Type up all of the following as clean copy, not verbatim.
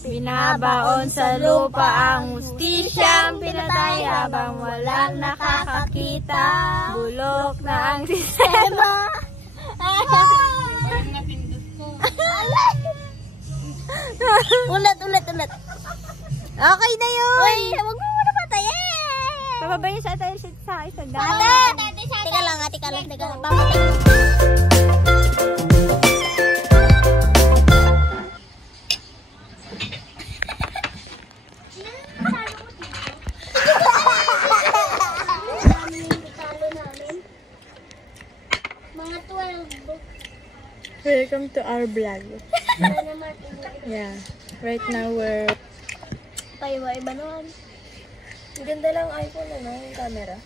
Binabaon sa lupa ang hustisyang pinatay habang walang nakakakita. Bulok na ang sistema. Ulit. Okay na yun. Uy, huwag mo muna patayin. Pababayin sa tayo sa isa dami. Teka lang. Pamatay. Mga 12. Welcome to our vlog. Yeah. Right now we're... Iba naman. Ang ganda lang iPhone yung camera.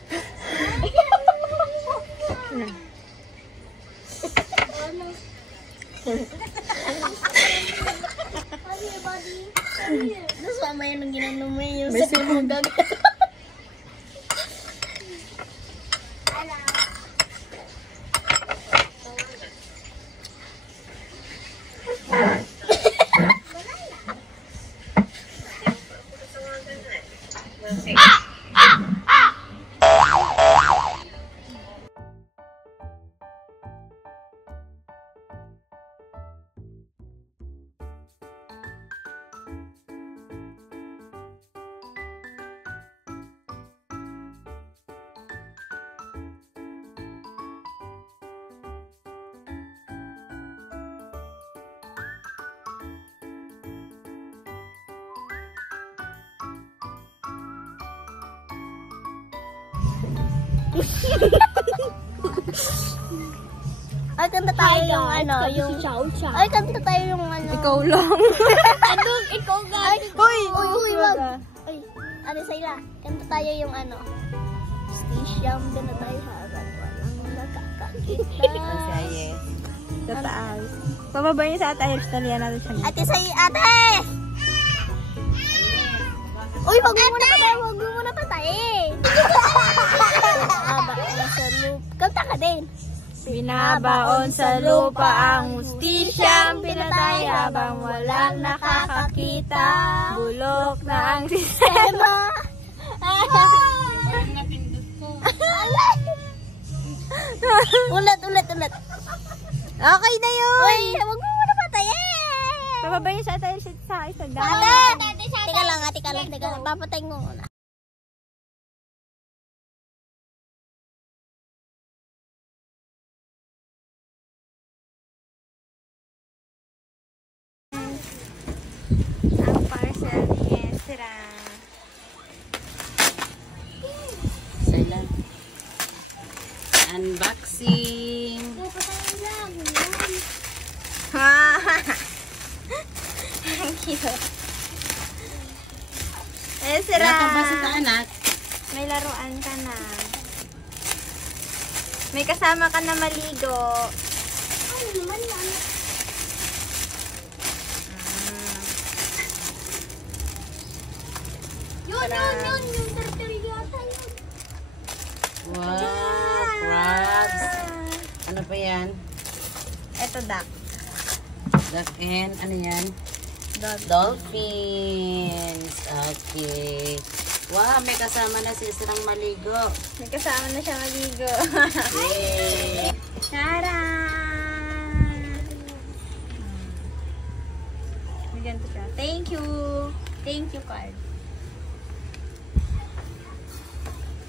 Tapos mamaya nang ginanong mo yung sa mo gagawin. Ay, kanta tayo yung Ay, kanta tayo yung Ikaw lang. Anong ikaw ga? Uy, wag. Ay, ano sa'yo? Kanta tayo yung Stisyang pinatay habang walang nakakakita. Yes. Sa taas. Pababayin sa tayo. Talian natin siya. Ate sa'yo, ate! Uy, wag mo muna patayin. Kanta ka din. Binabaon sa lupa ang hustisyang pinatay habang walang nakakakita. Bulok na ang sistema. Ulit. Okay na yun. Uy, huwag mo muna patayin. Pababayin sa tayo sa isa dami. Teka lang. Papatayin mo muna. Ang parcel ni Ezra. Silent. Unboxing. Ang cute. Ezra. Nakabasa ka, anak. May laruan ka na. May kasama ka na maligo. Ano naman yan? Yun, yung turtle yata yun. Wow, crabs. Ano pa yan? Ito, duck. Duck and, ano yan? Dolphins. Okay. Wow, may kasama na si Ezrang maligo. May kasama na siya maligo. Yay! Charan! May ganito siya. Thank you. Thank you card.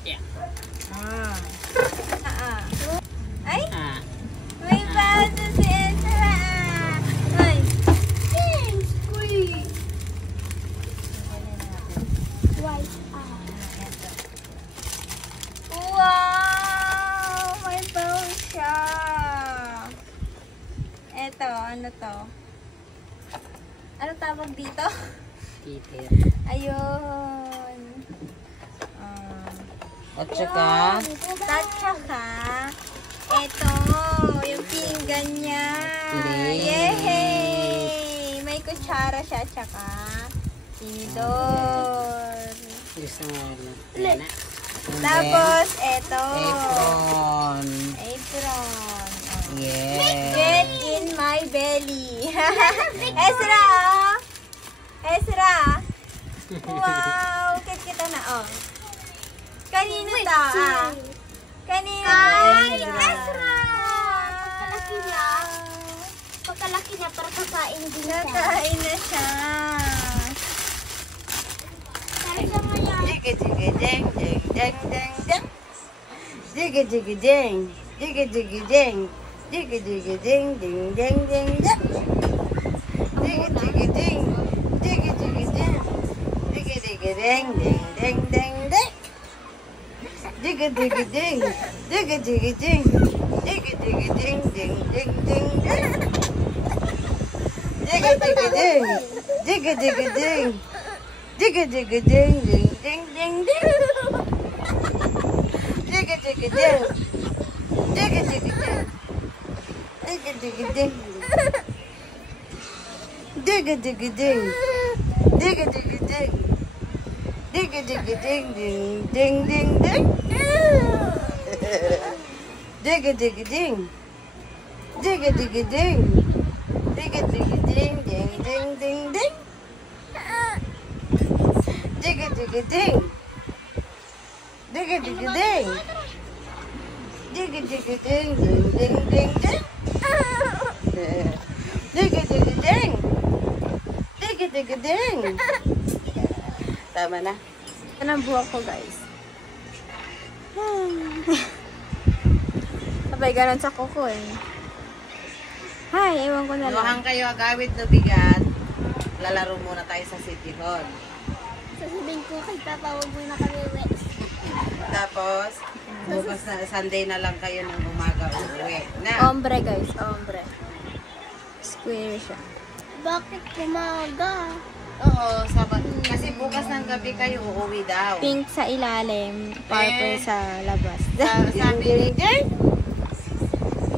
Yeah. Ay! Ah. May baso si Ezra! Ay! Thanks, Queen. Wow! May bowl siya! Eto, ano to? Ano tawag dito? Peter. Ayun! At saka, At saka, eto, yung pinggan niya. Yay! May kutsara siya, tsaka tinidor. gusto mo na. Tapos, eto. Apron. Apron. Yes. Get in my belly. Ezra, oh. Wow! Kit kita na, oh. Kanino ta? Kanino? Kay Ezra! Pagkalaki na. Pagkalaki na para kakain din siya. Kakain na siya. Kaya maya. Jigga jigga ding ding ding ding ding. Jigga jigga ding. Jigga jigga ding. Jigga jigga ding ding ding ding ding. Jigga jigga ding. Jigga jigga ding. Jigga jigga ding ding ding ding ding. Jigga jigga ding. Jigga jigga ding. Jigga jigga ding ding ding ding ding. Jigga jigga ding. Jigga jigga ding. Jigga jigga ding ding ding ding ding. Jigga jigga ding. Jigga jigga ding. Jigga jigga ding. Jigga jigga ding. Jigga jigga ding. Jigga jigga ding ding ding ding ding. Jigga jigga ding. Jigga jigga ding. Jigga jigga ding ding ding ding ding. Jigga jigga ding. Jigga jigga ding. Jigga jigga ding ding ding ding ding. Jigga jigga ding. Jigga jigga ding. Tama na. Yan ang buhok ko, guys. Sabay, ganun sa kuko eh. Hi, ewan ko na lang. Luhang kayo agawid na bigat. Lalaro muna tayo sa City Hall. Sasabihin ko kay Papa, huwag mo na kami wet. Tapos, bukas na, Sunday na lang kayo ng umaga uuwi. Na. Ombre, guys. Ombre. Square siya. Bakit kumaga? Oo, sabat. Kasi bukas ng gabi kayo uuwi daw. Pink sa ilalim, purple sa labas. Sabi ni Jeng,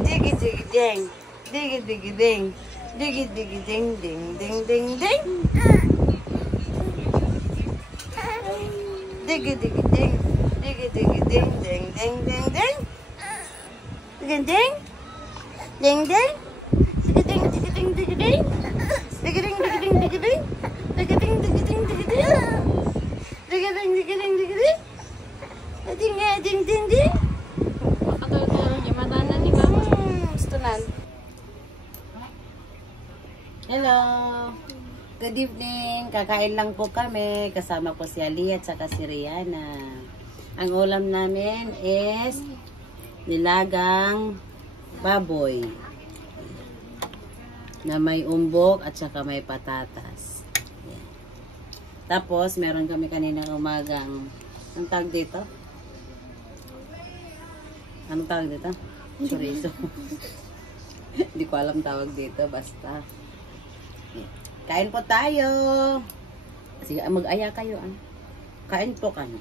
digi digi ding, digi digi ding, digi digi ding ding ding ding ding. Digi digi ding, digi digi ding ding ding ding ding. Ding ding, ding ding, digi ding digi ding digi ding, digi ding digi ding digi ding, digi ding digi ding digi ding, digi ding digi ding digi ding, ding ding ding ding. Matutulog yung mata na ni Mama. Gusto nan. Hello. Good evening. Kakain lang po kami. Kasama po si Ali at saka si Rihanna. Ang ulam namin is nilagang baboy na may umbok at saka may patatas. Yan. Tapos, meron kami kaninang umagang, anong tawag dito? Anong tawag dito? Chorizo. Hindi ko alam tawag dito, basta. Yan. Kain po tayo. Sige, mag-aya kayo. Ah. Kain po kami.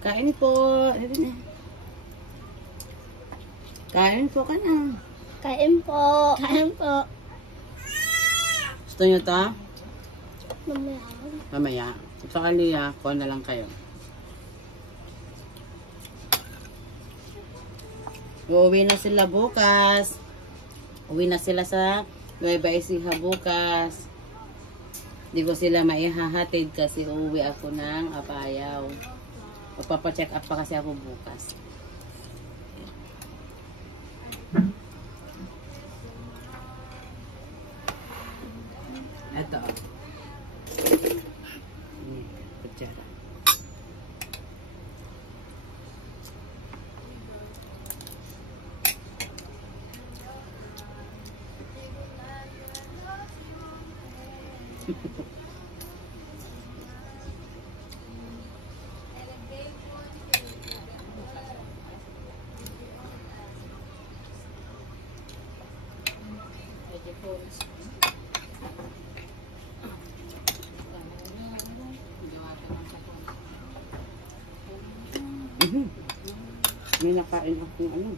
Kain po. Kain po ka na. Kain po. Kain po. Gusto nyo to? Mamaya. Mamaya. Sa kaliya, kuha na lang kayo. Uuwi na sila bukas. Uwi na sila sa Nueva Ecija bukas. Hindi ko sila maihahatid kasi uuwi ako ng Apayao. Magpapacheck up pa kasi ako bukas. Ito. Kutsara. May nakain akong ano.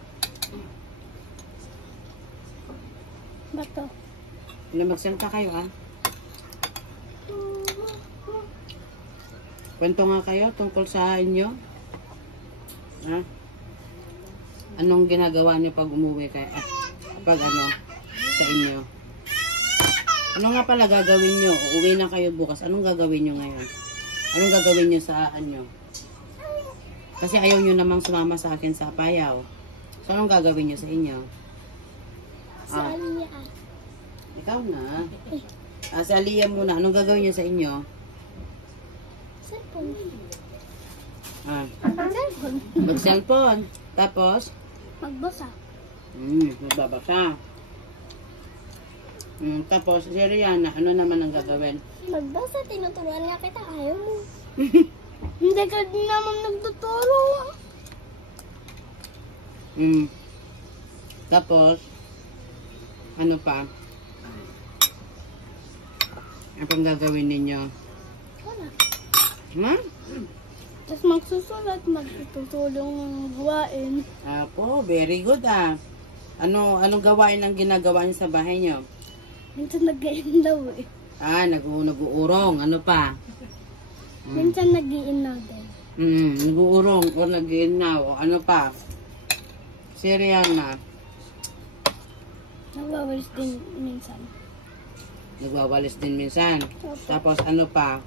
Bato. Magsalita kayo ah. Kwento nga kayo tungkol sa inyo. Ha? Anong ginagawa niyo pag umuwi kayo? Pag ano, sa inyo? Ano nga pala gagawin nyo? Uuwi na kayo bukas. Anong gagawin nyo ngayon? Anong gagawin nyo sa ano? Kasi ayaw nyo namang sumama sa akin sa Apayao. So, anong gagawin nyo sa inyo? Sa Aliyah. Ikaw na. Sa Aliyah muna. Anong gagawin nyo sa inyo? Cellphone. Cellphone. Mag-cellphone. Tapos? Magbasa. Magbabasa. Tapos, si Rihanna, ano naman ang gagawin? Magbasa, tinuturuan nga kita. Ayaw mo. Hindi ka din naman nagtuturo. Tapos, ano pa? Ano pang gagawin ninyo? Wala. Ha? Tapos magsusulat, magtutulong ng gawain. Apo, very good ah. Anong gawain ang ginagawa niyo sa bahay niyo? Minsan nag-iindaw eh. Nag-uurong. Ano pa? Minsan nag-iinaw din. Nag-uurong o nag-iinaw. O ano pa? Si Rihanna. Nagwawalis din minsan. Nagwawalis din minsan. Opo. Tapos ano pa?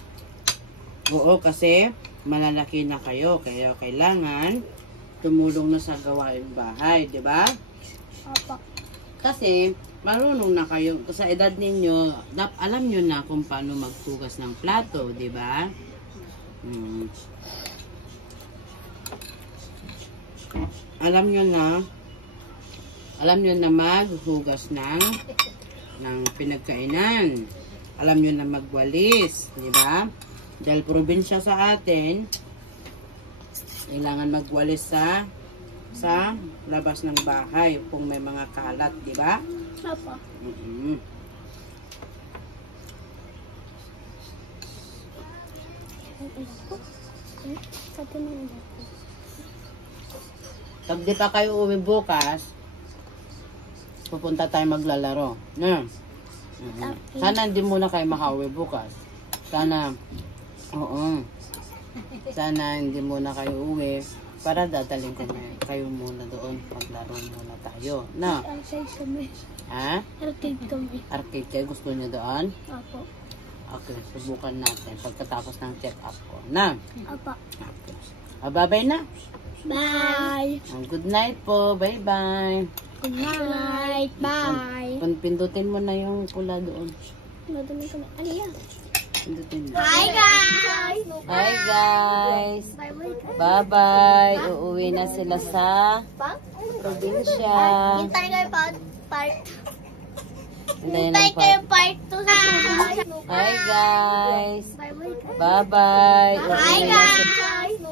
Oo, kasi malalaki na kayo. Kaya kailangan tumulong na sa gawain bahay. Diba? Opo. Kasi marunong na kayo. Sa edad ninyo, alam nyo na kung paano maghugas ng plato. Diba? Alam nyo na maghugas ng pinagkainan. Alam nyo na magwalis, di ba? Dahil probinsya sa atin, kailangan magwalis sa labas ng bahay kung may mga kalat, di ba? Opo. Pag di pa kayo uwi bukas, pupunta tayo maglalaro. Sana hindi muna kayo makauwi bukas. Sana hindi muna kayo uwi para dadaling kayo muna doon. Maglaro muna tayo. Arcade kami. Ha? Arcade kami. Arcade kayo? Gusto niyo doon? Opo. Okay, subukan natin pagkatapos ng check-up ko. Opo. Okay. Bye-bye na. Bye. Good night po. Bye-bye. Good night. Bye. Pindutin mo na yung pula doon. Madumi kami. Aliyah. Pindutin mo. Hi guys! Hi guys! Bye-bye. Bye-bye! Uuwi na sila sa probinsya. Hintay kayo part. Hintayin Hintay ng kayo part. part 2 sa probinsya. Hi guys! Bye-bye. Bye-bye! Hi guys!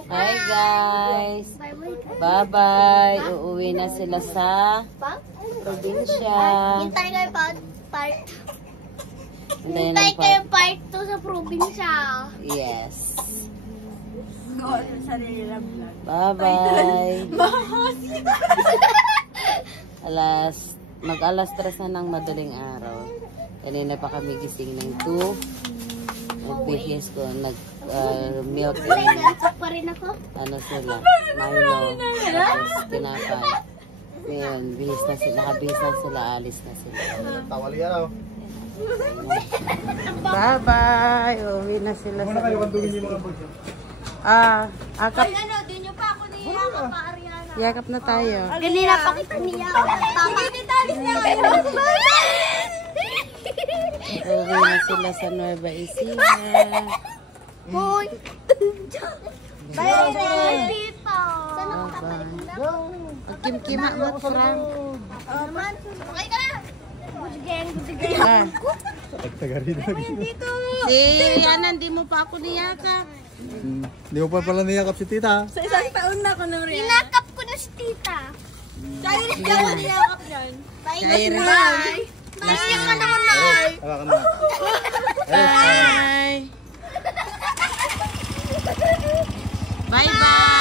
Hi guys! Bye-bye! Uuwi na sila sa probinsya. Hintay kayo part. Hintayin Hintay ng kayo part. part 2 sa probinsya. Yes. Bye-bye! Mag-alas 3 na ng madaling araw. Kanina pa kami gising ng 2. Nagbihis ko, milk and Nansak pa rin ako. ano sila, Milo, tapos tinapay. Ngayon, nakabihis na sila, alis na sila. Tawali yan ako. Bye-bye! Uwi na sila sa akap. Di nyo pa ako niyakap pa, Ariana. Yakap na tayo. Kanina pa kita niyakap. Hindi talis na kayo. Uwi na sila sa Nueva Ecija. Hoy! Bye, Tito! Bye-bye. Magkimkima mo, Frank. Okay ka na! Good gang. Taga-rito. Si Yana, hindi mo pa ako niyakap. Hindi mo pa pala niyakap si tita. Sa isang taon na ako nung rin. Inakap ko na si tita. Chinese ka mo niyakap yan. Kairin. Bye! Ka naman na! Hawakan mo. Bye! Bye-bye!